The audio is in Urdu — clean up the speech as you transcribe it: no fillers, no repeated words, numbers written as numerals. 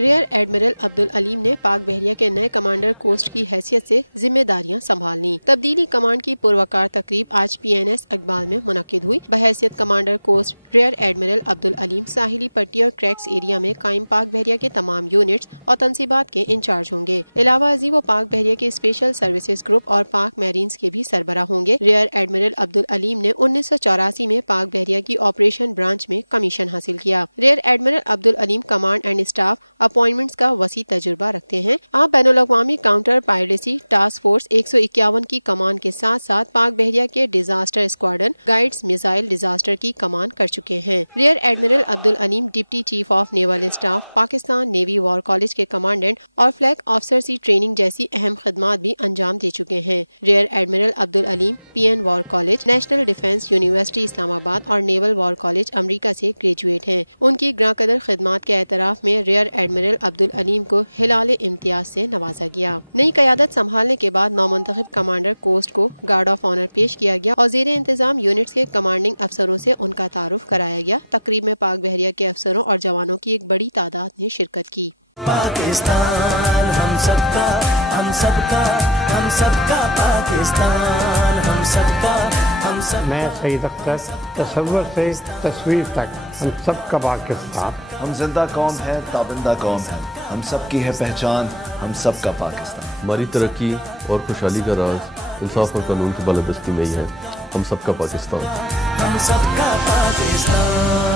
ریئر ایڈمرل عبدالعلیم نے پاک بحریہ کے نئے کمانڈر کوسٹ کی حیثیت سے ذمہ داریاں سنبھال لیں۔ تبدیلی کمانڈ کی پروقار تقریب آج PNS اقبال میں منعقد ہوئی۔ بحیثیت commander coast rear admiral Abdul Aleem ساحلی پٹی اور کریکس ایریا میں قائم پاک بحریہ کے تمام یونٹس اور تنصیبات کے انچارج ہوں گے۔ علاوہ ازیں وہ پاک بحریہ کے اسپیشل سروسز گروپ اور پاک میرینز کے بھی سربراہ ہوں گے۔ ریئر ایڈمرل عبدالعلیم نے 1984 میں پاک بحریہ کی آپریشن برانچ میں کمیشن حاصل کیا۔ Rear admiral Abdul Aleem command and staff appointments کا وسیع تجربہ رکھتے ہیں۔ آپ بین الاقوامی کاؤنٹر پائریسی ٹاسک فورس 151 کی کمان کے ساتھ ساتھ پاک بحریہ کے disaster squadron guides missile disaster کی کمان کر چکے ہیں۔ Rear admiral Abdul Aleem deputy chief of naval staff, Pakistan navy war college کے کمانڈنٹ اور فلیگ آفیسر سی ٹریننگ جیسی اہم خدمات بھی انجام دے چکے ہیں۔ Rear admiral Abdul Aleem PN war college, national defence university Islamabad اور نیول وار کالج امریکہ سے گریجویٹ ہیں۔ ان کی گراں قدر خدمات کے اعتراف میں ریئر ایڈمرل عبدالعلیم کو ہلال امتیاز سے نوازا گیا۔ نئی قیادت سنبھالنے کے بعد نومنتخب کمانڈر کوسٹ کو گارڈ آف آنر پیش کیا گیا اور زیر انتظام یونٹس کے کمانڈنگ افسروں سے ان کا تعارف کرایا گیا۔ تقریب میں پاک بحریہ کے افسروں اور جوانوں کی ایک بڑی تعداد نے شرکت کی۔ پاکستان ہم سب کا، ہم سب کا، ہم سب کا پاکستان، ہم سب کا، ہم سب۔ میں سعید اختر، تصور سے تصویر تک ہم سب کا پاکستان۔ ہم زندہ قوم ہے، تابندہ قوم ہے، ہم سب کی ہے پہچان، ہم سب کا پاکستان۔ ہماری ترقی اور خوشحالی کا راز انصاف اور قانون کی بالادستی میں ہی ہے، ہم سب کا پاکستان۔ ہم سب کا پاکستان۔